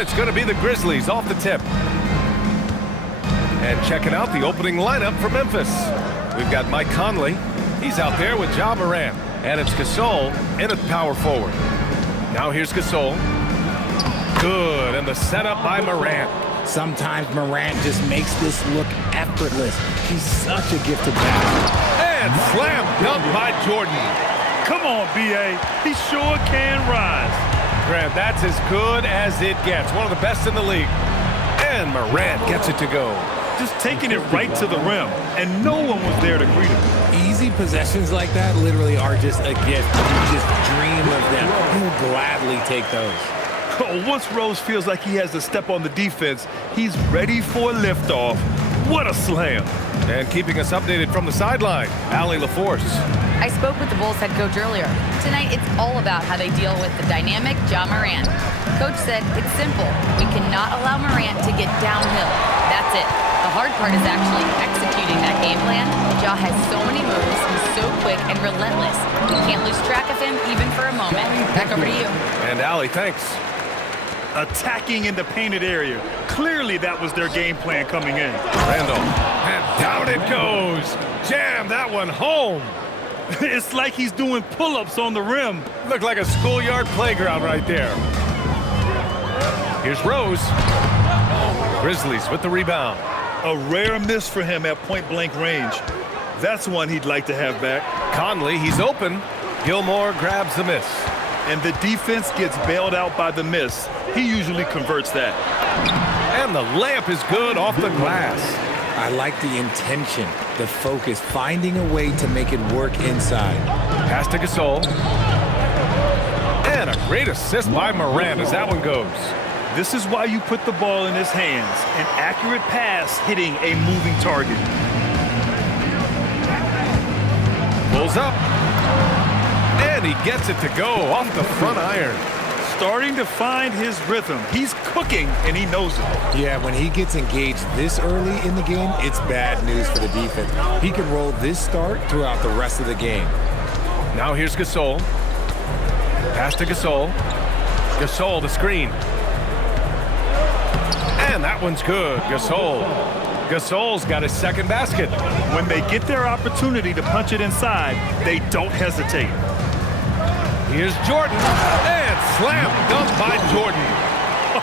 And it's going to be the Grizzlies off the tip. And checking out the opening lineup for Memphis. We've got Mike Conley. He's out there with Ja Morant. And it's Gasol in at power forward. Now here's Gasol. Good, and the setup by Morant. Sometimes Morant just makes this look effortless. He's such a gifted passer. And slam dunk by Jordan. Come on, B.A. He sure can rise. Grant, that's as good as it gets. One of the best in the league. And Morant gets it to go. Just taking it right to the rim, and no one was there to greet him. Easy possessions like that literally are just a gift. You just dream of them. He'll gladly take those. Oh, once Rose feels like he has to step on the defense, he's ready for a liftoff. What a slam. And keeping us updated from the sideline, Allie LaForce. I spoke with the Bulls head coach earlier. Tonight, it's all about how they deal with the dynamic Ja Morant. Coach said it's simple. We cannot allow Morant to get downhill. That's it. The hard part is actually executing that game plan. Ja has so many moves. He's so quick and relentless. We can't lose track of him even for a moment. Back over to you. And Allie, thanks. Attacking in the painted area. Clearly that was their game plan coming in. Randall, and down it goes. Jam that one home. It's like he's doing pull-ups on the rim. Looked like a schoolyard playground right there. Here's Rose. Grizzlies with the rebound. A rare miss for him at point-blank range. That's one he'd like to have back. Conley, he's open. Gilmore grabs the miss. And the defense gets bailed out by the miss. He usually converts that. And the layup is good off the glass. I like the intention, the focus, finding a way to make it work inside. Pass to Gasol. And a great assist by Morant as that one goes. This is why you put the ball in his hands. An accurate pass hitting a moving target. Pulls up. And he gets it to go off the front iron. Starting to find his rhythm. He's cooking, and he knows it. Yeah, when he gets engaged this early in the game, it's bad news for the defense. He can roll this start throughout the rest of the game. Now here's Gasol. Pass to Gasol. Gasol, the screen. And that one's good. Gasol. Gasol's got his second basket. When they get their opportunity to punch it inside, they don't hesitate. Here's Jordan, and slam dunk by Jordan.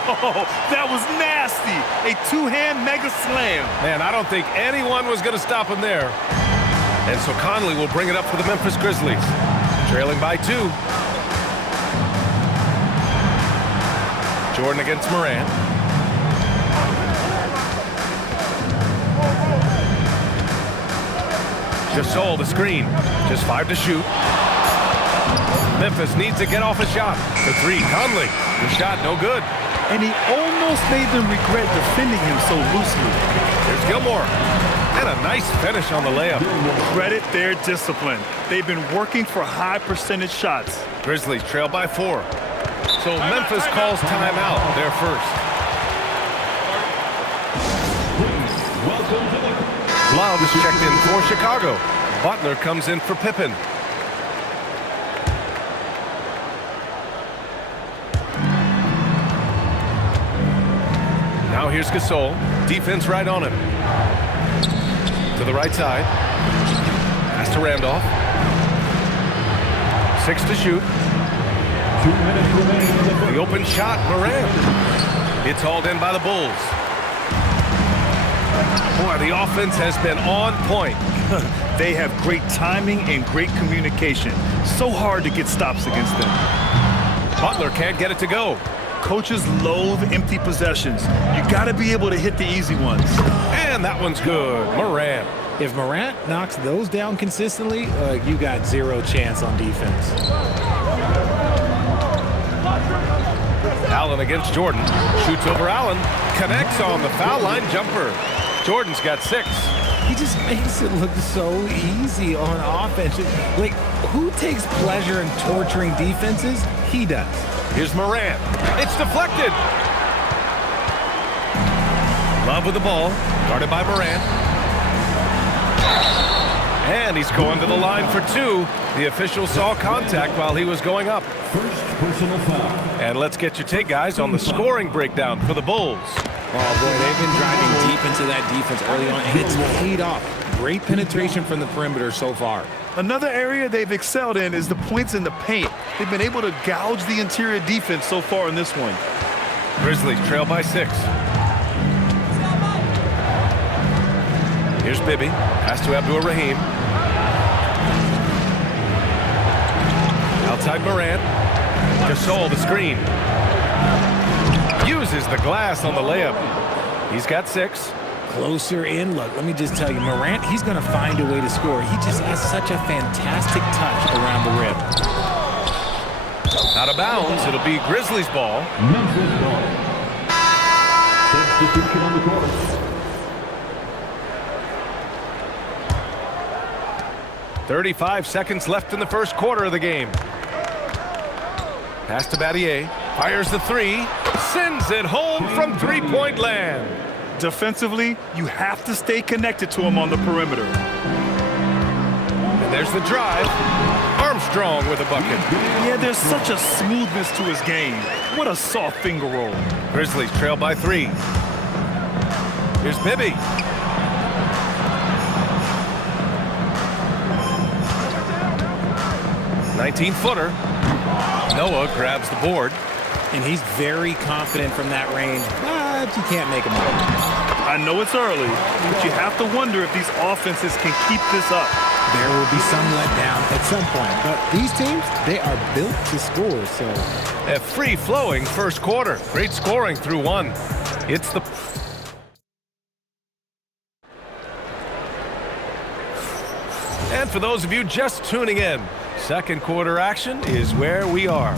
Oh, that was nasty. A two-hand mega slam. Man, I don't think anyone was going to stop him there. And so Conley will bring it up for the Memphis Grizzlies. Trailing by 2. Jordan against Morant. Gasol, the screen. Just 5 to shoot. Memphis needs to get off a shot. The 3, Conley. The shot, no good. And he almost made them regret defending him so loosely. There's Gilmore. And a nice finish on the layup. Credit their discipline. They've been working for high percentage shots. Grizzlies trail by 4. So Memphis calls timeout, their first. Loud is checked in for Chicago. Butler comes in for Pippen. Now here's Gasol. Defense right on him. To the right side. Pass to Randolph. 6 to shoot. 2 minutes remaining. The open shot, Morant. It's hauled in by the Bulls. Boy, the offense has been on point. They have great timing and great communication. So hard to get stops against them. Butler can't get it to go. Coaches loathe empty possessions. You got to be able to hit the easy ones. And that one's good. Morant. If Morant knocks those down consistently, you got zero chance on defense. Allen against Jordan. Shoots over Allen. Connects on the foul line jumper. Jordan's got 6. He just makes it look so easy on offense. Like, who takes pleasure in torturing defenses? He does. Here's Morant. It's deflected. Love with the ball. Guarded by Morant. And he's going to the line for two. The official saw contact while he was going up. First personal foul. And let's get your take, guys, on the scoring breakdown for the Bulls. Oh, boy, they've been driving deep into that defense early on, and it's paid off. Great penetration from the perimeter so far. Another area they've excelled in is the points in the paint. They've been able to gouge the interior defense so far in this one. Grizzlies trail by 6. Here's Bibby. Pass to Abdur-Rahim. Outside Morant. Gasol, the screen. Uses the glass on the layup. He's got 6. Closer in. Look, let me just tell you, Morant, he's going to find a way to score. He just has such a fantastic touch around the rim. Out of bounds. It'll be Grizzlies ball. Memphis ball. Substitution on the court. 35 seconds left in the first quarter of the game. Pass to Battier. Fires the 3. Sends it home from three-point land. Defensively, you have to stay connected to him on the perimeter. And there's the drive. Armstrong with a bucket. Yeah, there's such a smoothness to his game. What a soft finger roll. Grizzlies trail by 3. Here's Bibby. "19-footer. Noah grabs the board. And he's very confident from that range, but you can't make him out. I know it's early, but you have to wonder if these offenses can keep this up. There will be some letdown at some point, but these teams, they are built to score, so. A free-flowing first quarter. Great scoring through 1. It's the... And for those of you just tuning in, second quarter action is where we are.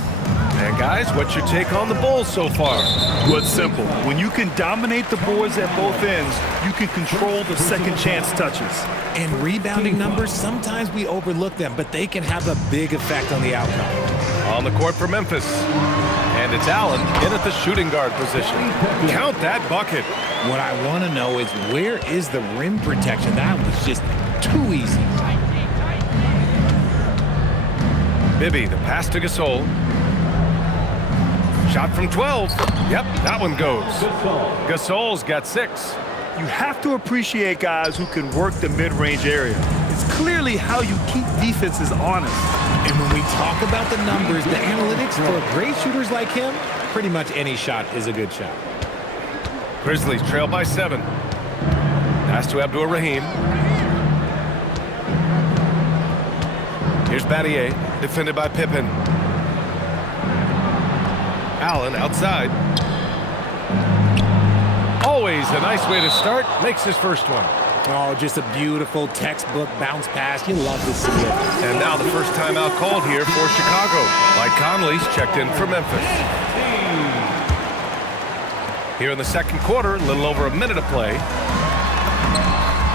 And guys, what's your take on the Bulls so far? Well, it's simple. When you can dominate the boards at both ends, you can control the second chance touches. And rebounding numbers, sometimes we overlook them, but they can have a big effect on the outcome. On the court for Memphis. And it's Allen in at the shooting guard position. Count that bucket. What I want to know is, where is the rim protection? That was just too easy. Bibby, the pass to Gasol. Shot from 12. Yep, that one goes. Gasol's got 6. You have to appreciate guys who can work the mid-range area. It's clearly how you keep defenses honest. And when we talk about the numbers, the analytics for great shooters like him, pretty much any shot is a good shot. Grizzlies trail by 7. Pass to Abdur-Rahim. Here's Battier, defended by Pippen. Allen outside. Always a nice way to start. Makes his first one. Oh, just a beautiful textbook bounce pass. You love to see it. And now the first timeout called here for Chicago. Mike Conley's checked in for Memphis. Here in the second quarter, a little over a minute of play.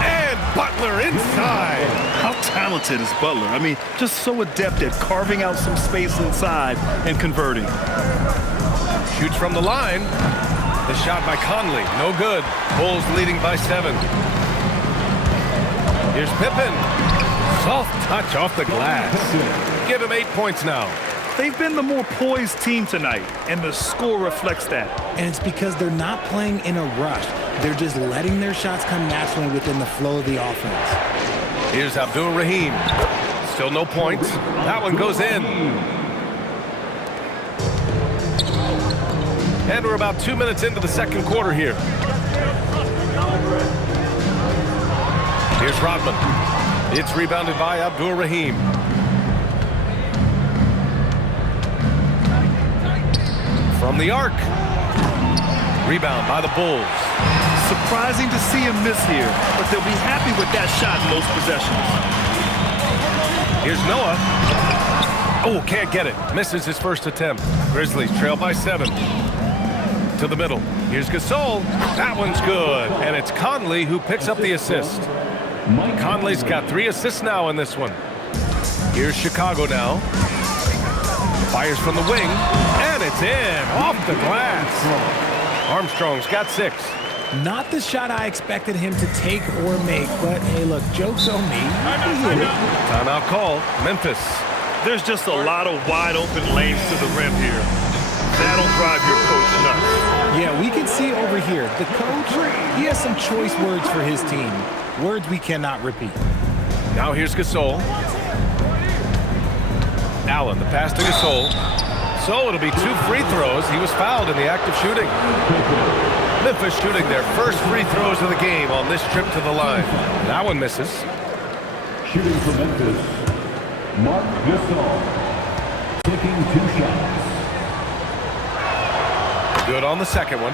And Butler inside. How talented is Butler? I mean, just so adept at carving out some space inside and converting. Shoots from the line. The shot by Conley, no good. Bulls leading by 7. Here's Pippen. Soft touch off the glass. Give him 8 points now. They've been the more poised team tonight, and the score reflects that. And it's because they're not playing in a rush. They're just letting their shots come naturally within the flow of the offense. Here's Abdur-Rahim. Still no points. That one goes in. And we're about 2 minutes into the second quarter here. Here's Rodman. It's rebounded by Abdur-Rahim. From the arc. Rebound by the Bulls. Surprising to see him miss here, but they'll be happy with that shot in most possessions. Here's Noah. Oh, can't get it. Misses his first attempt. Grizzlies trail by 7. To the middle. Here's Gasol. That one's good. And it's Conley who picks up the assist. Conley's got 3 assists now in this one. Here's Chicago now. Fires from the wing. And it's in. Off the glass. Armstrong's got 6. Not the shot I expected him to take or make, but hey, look, joke's on me. He hit it. Timeout call, Memphis. There's just a lot of wide open lanes to the rim here. That'll drive your coach nuts. Yeah, we can see over here, the coach, he has some choice words for his team. Words we cannot repeat. Now here's Gasol. Allen, the pass to Gasol. So it'll be 2 free throws. He was fouled in the act of shooting. Memphis shooting their first free throws of the game on this trip to the line. That one misses. Shooting for Memphis, Mark Gasol. Taking 2 shots. Good on the second one.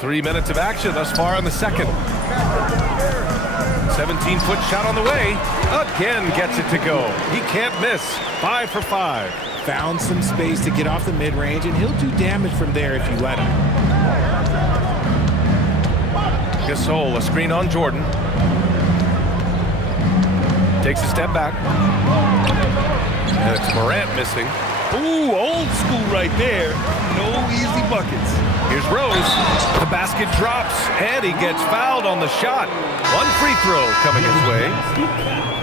3 minutes of action thus far in the second. 17-foot shot on the way. Again gets it to go. He can't miss. 5 for 5. Found some space to get off the mid-range, and he'll do damage from there if you let him. Gasol, a screen on Jordan. Takes a step back. And it's Morant missing. Ooh, old school right there. No easy buckets. Here's Rose. The basket drops, and he gets fouled on the shot. 1 free throw coming his way.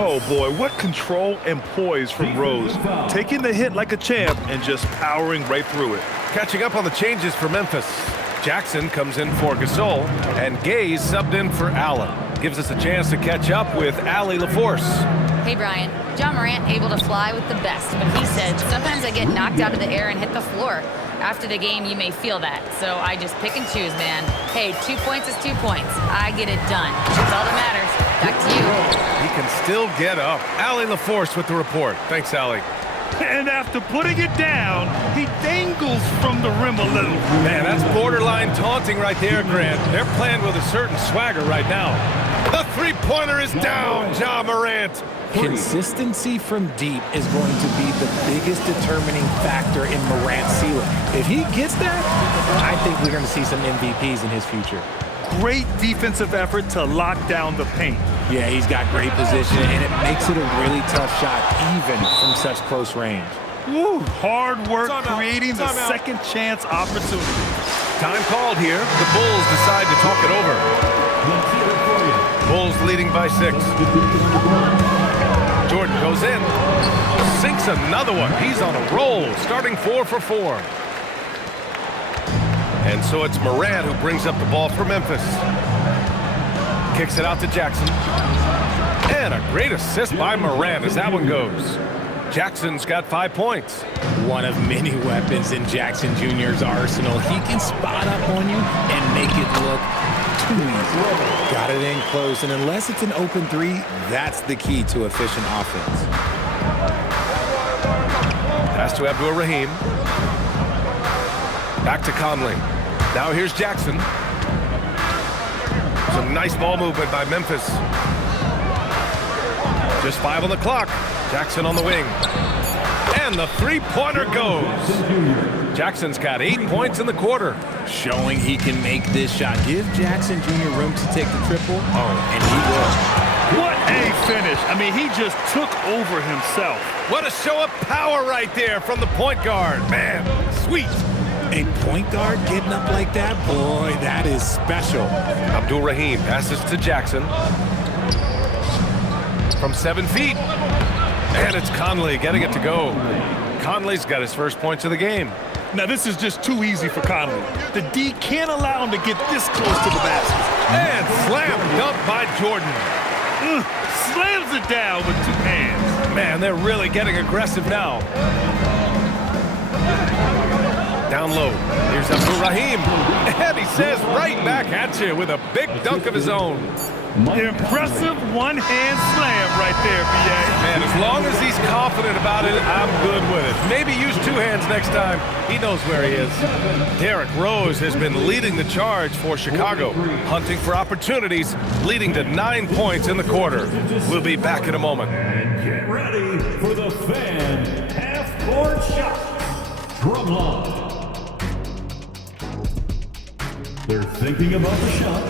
Oh boy, what control and poise from Rose. Taking the hit like a champ and just powering right through it. Catching up on the changes for Memphis. Jackson comes in for Gasol, and Gaze subbed in for Allen. Gives us a chance to catch up with Allie LaForce. Hey, Brian. John Morant able to fly with the best, but he said, sometimes I get knocked out of the air and hit the floor. After the game, you may feel that, so I just pick and choose, man. Hey, 2 points is 2 points. I get it done. That's all that matters. Back to you. He can still get up. Allie LaForce with the report. Thanks, Allie. And after putting it down, he dangles from the rim a little. Man, that's borderline taunting right there, Grant. They're playing with a certain swagger right now. The three-pointer is down, Ja Morant. Consistency from deep is going to be the biggest determining factor in Morant's ceiling. If he gets that, I think we're going to see some MVPs in his future. Great defensive effort to lock down the paint. Yeah, he's got great position, and it makes it a really tough shot, even from such close range. Woo, hard work creating the second chance opportunity. Time called here. The Bulls decide to talk it over. Bulls leading by 6. Jordan goes in, sinks another one. He's on a roll, starting 4 for 4. And so it's Morant who brings up the ball for Memphis. Kicks it out to Jackson. And a great assist by Morant as that one goes. Jackson's got 5 points. One of many weapons in Jackson Jr.'s arsenal. He can spot up on you and make it look too easy. Got it in close, and unless it's an open 3, that's the key to efficient offense. Pass to Abdur-Rahim. Back to Conley. Now here's Jackson. Some nice ball movement by Memphis. Just 5 on the clock. Jackson on the wing. And the three-pointer goes. Jackson's got 8 points in the quarter. Showing he can make this shot. Give Jackson Jr. room to take the triple. Oh, and he will. What a finish. I mean, he just took over himself. What a show of power right there from the point guard. Man, sweet. A point guard getting up like that? Boy, that is special. Abdur-Rahim passes to Jackson. From 7 feet. And it's Conley getting it to go. Conley's got his first points of the game. Now, this is just too easy for Conley. The D can't allow him to get this close to the basket. And slam dunk by Jordan. Slams it down with 2 hands. Man, they're really getting aggressive now. Down low. Here's Abdur-Rahim. And he says right back at you with a big dunk of his own. Impressive one-hand slam right there, B.A. Man, as long as he's confident about it, I'm good with it. Maybe use 2 hands next time. He knows where he is. Derrick Rose has been leading the charge for Chicago, hunting for opportunities, leading to 9 points in the quarter. We'll be back in a moment. And get ready for the fan half-court shot. Drumline. They're thinking about the shot.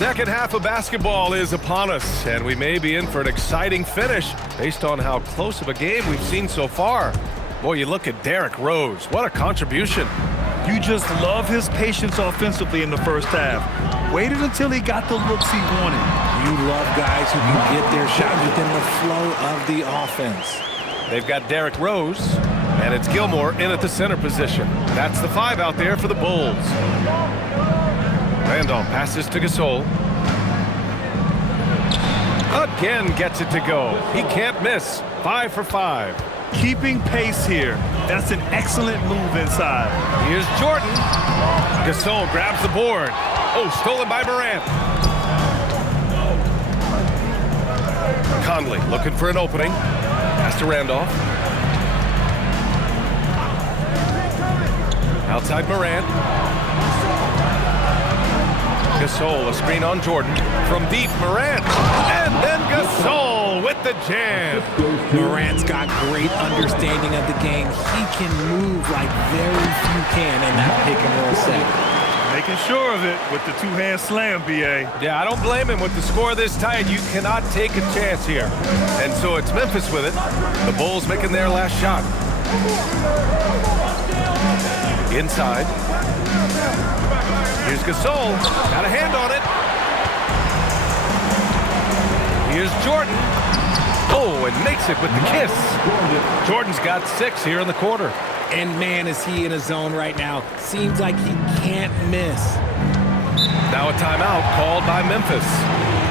Second half of basketball is upon us, and we may be in for an exciting finish based on how close of a game we've seen so far. Boy, you look at Derrick Rose. What a contribution. You just love his patience offensively in the first half. Waited until he got the looks he wanted. You love guys who can get their shot within the flow of the offense. They've got Derrick Rose, and it's Gilmore in at the center position. That's the 5 out there for the Bulls. Randolph passes to Gasol. Again gets it to go. He can't miss. 5 for 5. Keeping pace here. That's an excellent move inside. Here's Jordan. Gasol grabs the board. Oh, stolen by Morant. Conley looking for an opening. Pass to Randolph. Outside Morant. Gasol, a screen on Jordan. From deep, Morant. And then Gasol with the jam. Morant's got great understanding of the game. He can move like very few can in that pick and roll set. Making sure of it with the two-hand slam, B.A. Yeah, I don't blame him. With the score this tight, you cannot take a chance here. And so it's Memphis with it. The Bulls making their last shot. Inside. Here's Gasol. Got a hand on it. Here's Jordan. Oh, and makes it with the kiss. Jordan's got 6 here in the quarter. And man, is he in a zone right now. Seems like he can't miss. Now a timeout called by Memphis.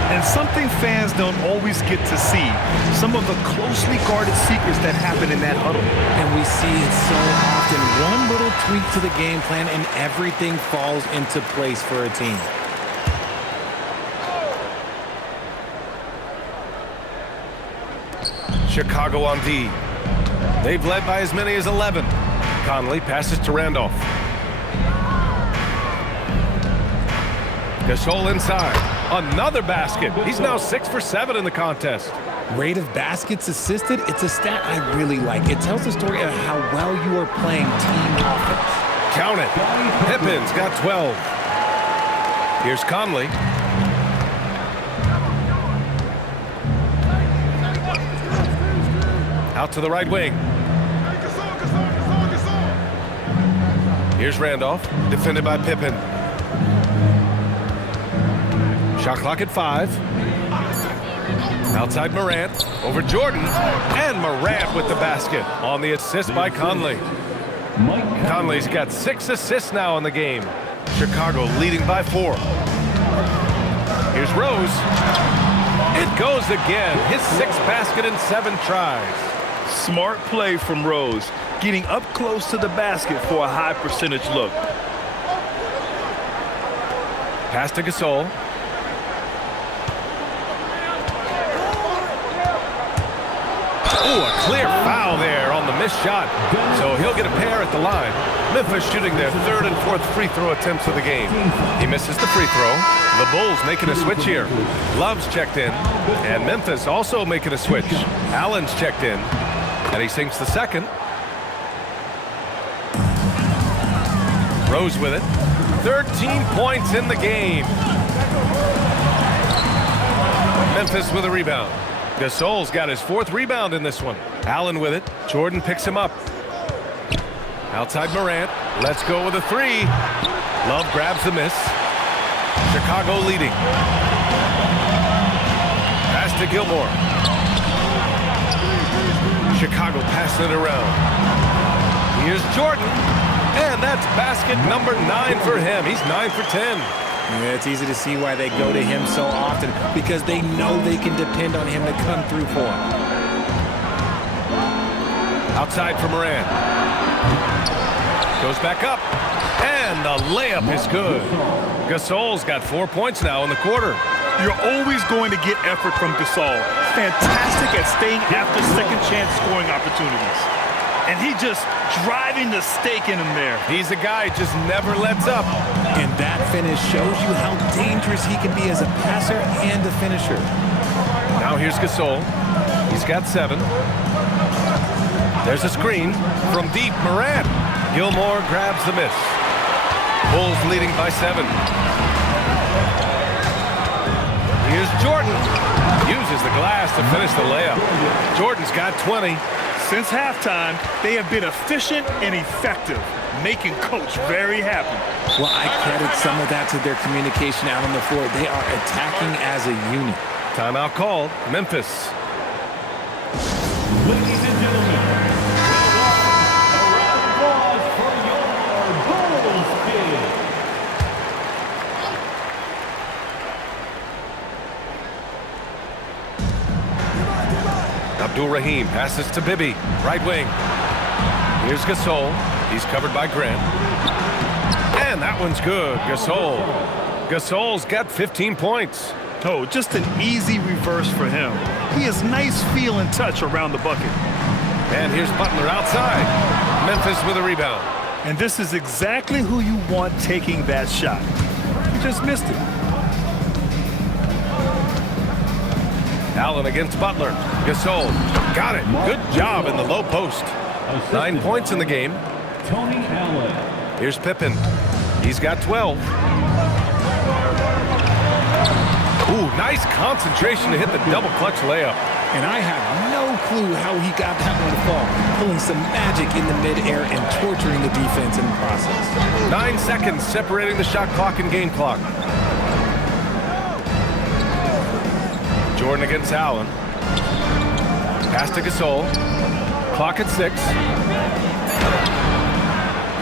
And something fans don't always get to see. Some of the closely guarded secrets that happen in that huddle. And we see it so often. One little tweak to the game plan and everything falls into place for a team. Chicago on D. They've led by as many as 11. Conley passes to Randolph. Gasol inside. Another basket. He's now 6 for 7 in the contest. Rate of baskets assisted, it's a stat I really like. It tells the story of how well you are playing team offense. Count it. Pippin's got 12. Here's Conley. Out to the right wing. Here's Randolph, defended by Pippen. Shot clock at 5. Outside Morant, over Jordan, and Morant with the basket on the assist by Conley. Conley's got 6 assists now in the game. Chicago leading by 4. Here's Rose. It goes again, his 6th basket in 7 tries. Smart play from Rose, getting up close to the basket for a high percentage look. Pass to Gasol. Oh, a clear foul there on the missed shot. So he'll get a pair at the line. Memphis shooting their 3rd and 4th free throw attempts of the game. He misses the free throw. The Bulls making a switch here. Love's checked in, and Memphis also making a switch. Allen's checked in, and he sinks the second. Rose with it. 13 points in the game. Memphis with a rebound. Gasol's got his 4th rebound in this one. Allen with it. Jordan picks him up. Outside Morant. Let's go with a 3. Love grabs the miss. Chicago leading. Pass to Gilmore. Chicago passing it around. Here's Jordan. And that's basket number 9 for him. He's 9 for 10. Yeah, it's easy to see why they go to him so often, because they know they can depend on him to come through for them. Outside for Morant. Goes back up. And the layup is good. Gasol's got 4 points now in the quarter. You're always going to get effort from Gasol. Fantastic at staying after second chance scoring opportunities. And he just driving the stake in him there. He's a guy just never lets up. And that finish shows you how dangerous he can be as a passer and a finisher. Now here's Gasol. He's got 7. There's a screen from deep. Morant. Gilmore grabs the miss. Bulls leading by 7. Here's Jordan. Uses the glass to finish the layup. Jordan's got 20. Since halftime, they have been efficient and effective, making Coach very happy. Well, I credit some of that to their communication out on the floor. They are attacking as a unit. Timeout called. Memphis. Ladies and gentlemen, a round of applause for your Bulls kid. Abdul-Rahim passes to Bibby, right wing. Here's Gasol. He's covered by Grant. And that one's good. Gasol. Gasol's got 15 points. Oh, just an easy reverse for him. He has nice feel and touch around the bucket. And here's Butler outside. Memphis with a rebound. And this is exactly who you want taking that shot. He just missed it. Allen against Butler. Gasol got it. Good job in the low post. 9 points in the game. Tony Allen. Here's Pippen. He's got 12. Ooh, nice concentration to hit the double clutch layup. And I have no clue how he got that one to fall. Pulling some magic in the midair and torturing the defense in the process. 9 seconds separating the shot clock and game clock. Jordan against Allen. Pass to Gasol. Clock at 6.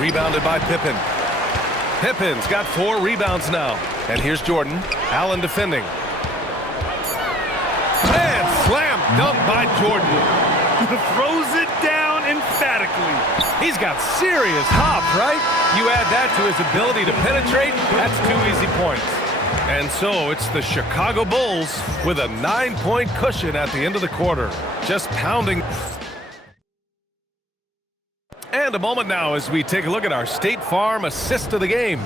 Rebounded by Pippen. Pippen's got 4 rebounds now. And here's Jordan. Allen defending. And slam dunk by Jordan. Throws it down emphatically. He's got serious hop, right? You add that to his ability to penetrate, that's 2 easy points. And so it's the Chicago Bulls with a 9-point cushion at the end of the quarter. Just pounding. And a moment now as we take a look at our State Farm assist of the game.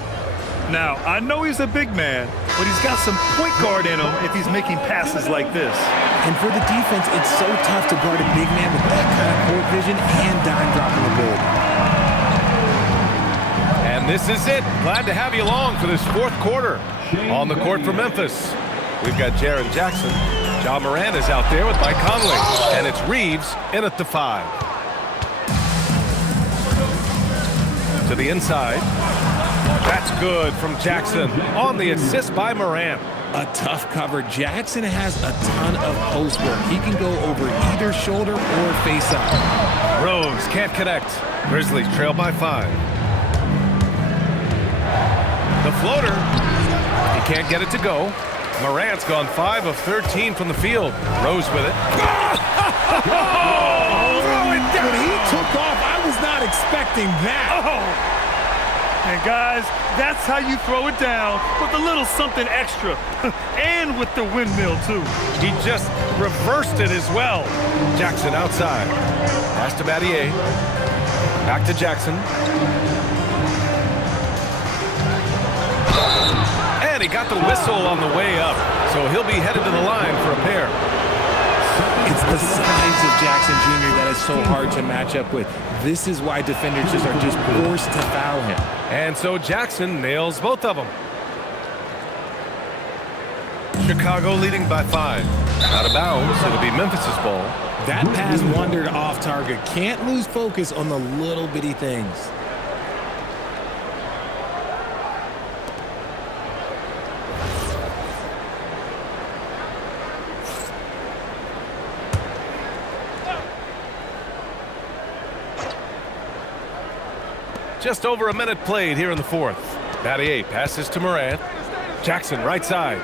Now, I know he's a big man, but he's got some point guard in him if he's making passes like this. And for the defense, it's so tough to guard a big man with that kind of court vision and dime dropping the ball. And this is it. Glad to have you along for this 4th quarter. On the court for Memphis, we've got Jaren Jackson. Ja Morant is out there with Mike Conley. And it's Reeves in at the 5. To the inside. That's good from Jackson on the assist by Morant. A tough cover. Jackson has a ton of post work. He can go over either shoulder or face up. Rose can't connect. Grizzlies trail by 5. The floater. He can't get it to go. Morant's gone 5 of 13 from the field. Rose with it. When he took off, I was not expecting that. Oh! And guys, that's how you throw it down, with a little something extra. And with the windmill, too. He just reversed it as well. Jackson outside. Pass to Battier. Back to Jackson. And he got the whistle on the way up. So he'll be headed to the line for a pair. It's the size of Jackson Jr. that is so hard to match up with. This is why defenders are just forced to foul him. And so Jackson nails both of them. Chicago leading by 5. Out of bounds, it'll be Memphis's ball. That pass wandered off target. Can't lose focus on the little bitty things. Just over a minute played here in the 4th. Battier passes to Morant. Jackson right side.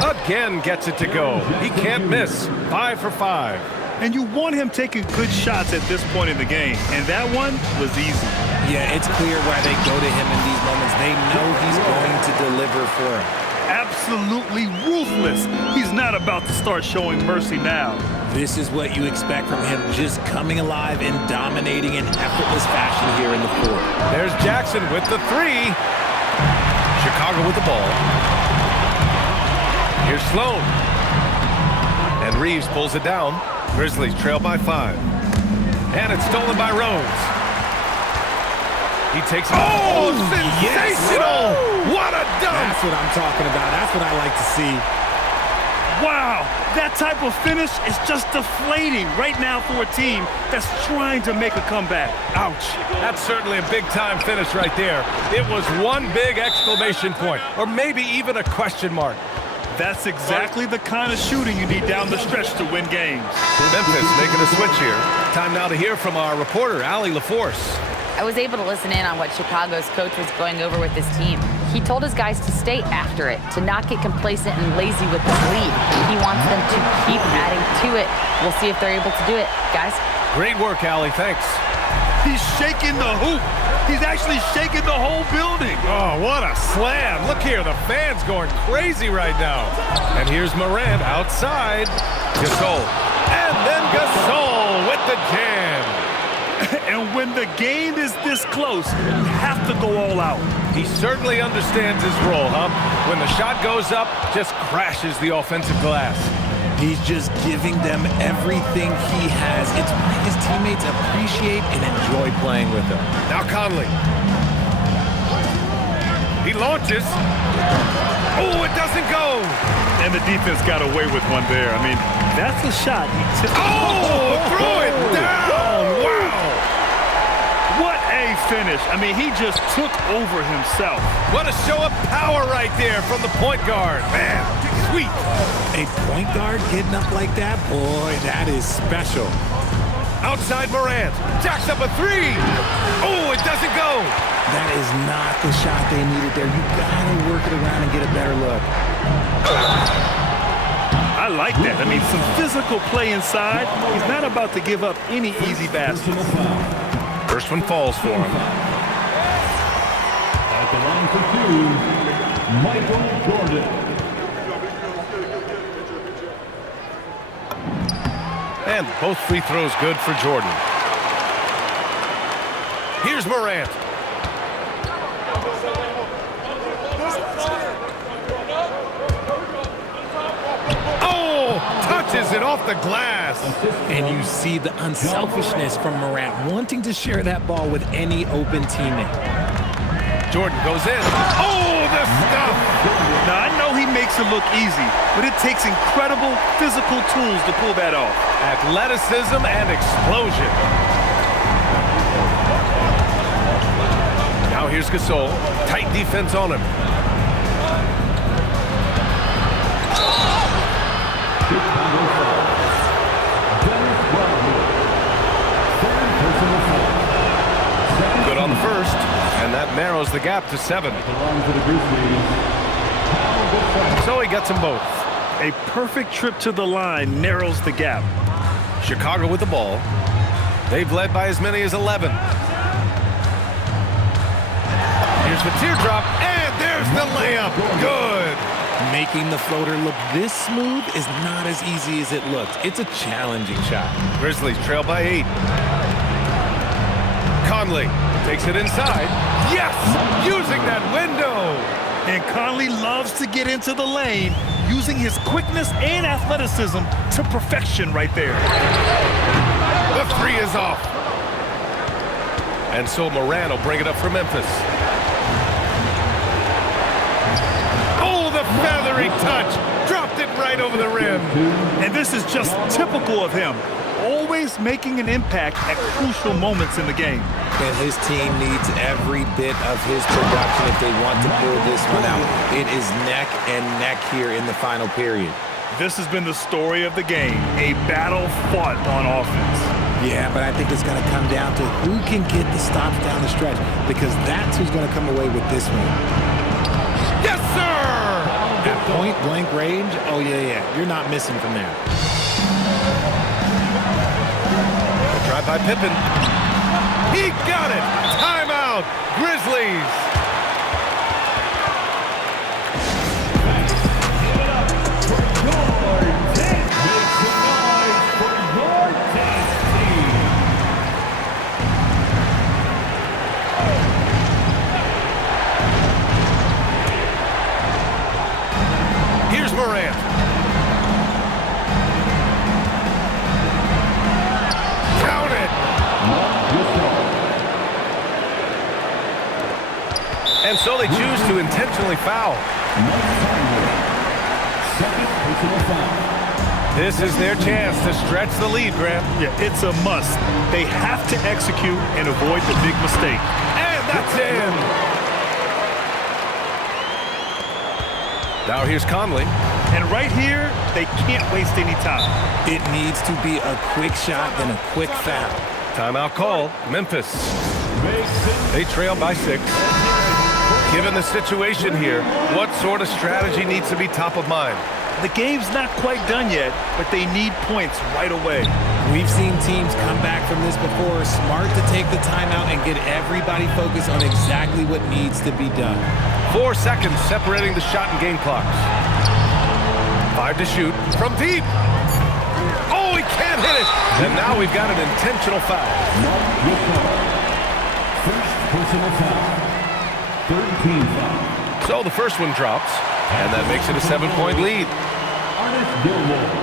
Again gets it to go. He can't miss. 5 for 5. And you want him taking good shots at this point in the game. And that one was easy. Yeah, it's clear why they go to him in these moments. They know he's going to deliver for him. Absolutely ruthless. He's not about to start showing mercy now. This is what you expect from him, just coming alive and dominating in effortless fashion here in the 4th. There's Jackson with the 3. Chicago with the ball. Here's Sloan. And Reeves pulls it down. Grizzlies trail by 5. And it's stolen by Rose. He takes it. Oh, yes. sensational! What a dunk! That's what I'm talking about. That's what I like to see. Wow, that type of finish is just deflating right now for a team that's trying to make a comeback. Ouch. That's certainly a big-time finish right there. It was one big exclamation point, or maybe even a question mark. That's exactly the kind of shooting you need down the stretch to win games. Memphis making a switch here. Time now to hear from our reporter, Allie LaForce. I was able to listen in on what Chicago's coach was going over with his team. He told his guys to stay after it, to not get complacent and lazy with this lead. He wants them to keep adding to it. We'll see if they're able to do it. Guys? Great work, Allie. Thanks. He's shaking the hoop. He's actually shaking the whole building. Oh, what a slam. Look here, the fans going crazy right now. And here's Morant outside. Gasol. And then Gasol with the jam. And when the game is this close, you have to go all out. He certainly understands his role, huh? When the shot goes up, just crashes the offensive glass. He's just giving them everything he has. It's why his teammates appreciate and enjoy playing with him. Now Conley. He launches. Oh, it doesn't go. And the defense got away with one there. I mean, that's a shot. He tipped. Oh, throw it down. Wow. What a finish. I mean, he just took over himself. What a show of power right there from the point guard. Man, sweet. A point guard getting up like that? Boy, that is special. Outside Morant. Jacks up a three. Oh, it doesn't go. That is not the shot they needed there. You gotta work it around and get a better look. I like that. I mean, some physical play inside. He's not about to give up any easy baskets. First one falls for him. At the line for two, Michael Jordan. And both free throws good for Jordan. Here's Morant. Oh, touches it off the glass. And you see the unselfishness from Morant, wanting to share that ball with any open teammate. Jordan goes in. Oh, the stuff. Now, I know he makes it look easy, but it takes incredible physical tools to pull that off. Athleticism and explosion. Now here's Gasol. Tight defense on him. Good on the first, and that narrows the gap to 7. So he gets them both. A perfect trip to the line narrows the gap. Chicago with the ball. They've led by as many as 11. Here's the teardrop, and there's the layup. Good. Making the floater look this smooth is not as easy as it looks. It's a challenging shot. Grizzlies trail by 8. Conley takes it inside. Yes! Using that window. And Conley loves to get into the lane, using his quickness and athleticism to perfection right there. The three is off. And so Morant will bring it up for Memphis. Oh, the feathery touch. Dropped it right over the rim. And this is just typical of him. Always making an impact at crucial moments in the game. And his team needs every bit of his production if they want to pull this one out. It is neck and neck here in the final period. This has been the story of the game, a battle fought on offense. Yeah, but I think it's going to come down to who can get the stops down the stretch, because that's who's going to come away with this one. Yes, sir! At point-blank range, oh, yeah, you're not missing from there. Drive by Pippen. He got it! Timeout! Grizzlies! Here's Morant. Count it! And so they choose to intentionally foul. Second personal foul. This is their chance to stretch the lead, Grant. Yeah, it's a must. They have to execute and avoid the big mistake. And that's in. Now here's Conley. And right here, they can't waste any time. It needs to be a quick shot and a quick foul. Timeout call, Memphis. They trail by 6. Given the situation here, what sort of strategy needs to be top of mind? The game's not quite done yet, but they need points right away. We've seen teams come back from this before. Smart to take the timeout and get everybody focused on exactly what needs to be done. 4 seconds separating the shot and game clocks. 5 to shoot from deep. Oh, he can't hit it. And now we've got an intentional foul. First personal foul. Third team foul. So the first one drops, and that makes it a 7-point lead. Ernest Gilmore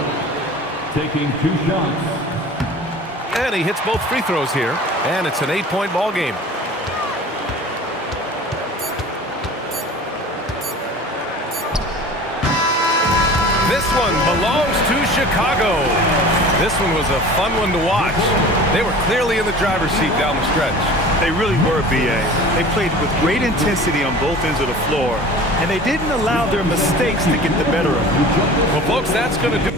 taking 2 shots. And he hits both free throws here, and it's an 8-point ball game. This one belongs to Chicago. This one was a fun one to watch. They were clearly in the driver's seat down the stretch. They really were, B.A. They played with great intensity on both ends of the floor, and they didn't allow their mistakes to get the better of them. Well, folks, that's going to do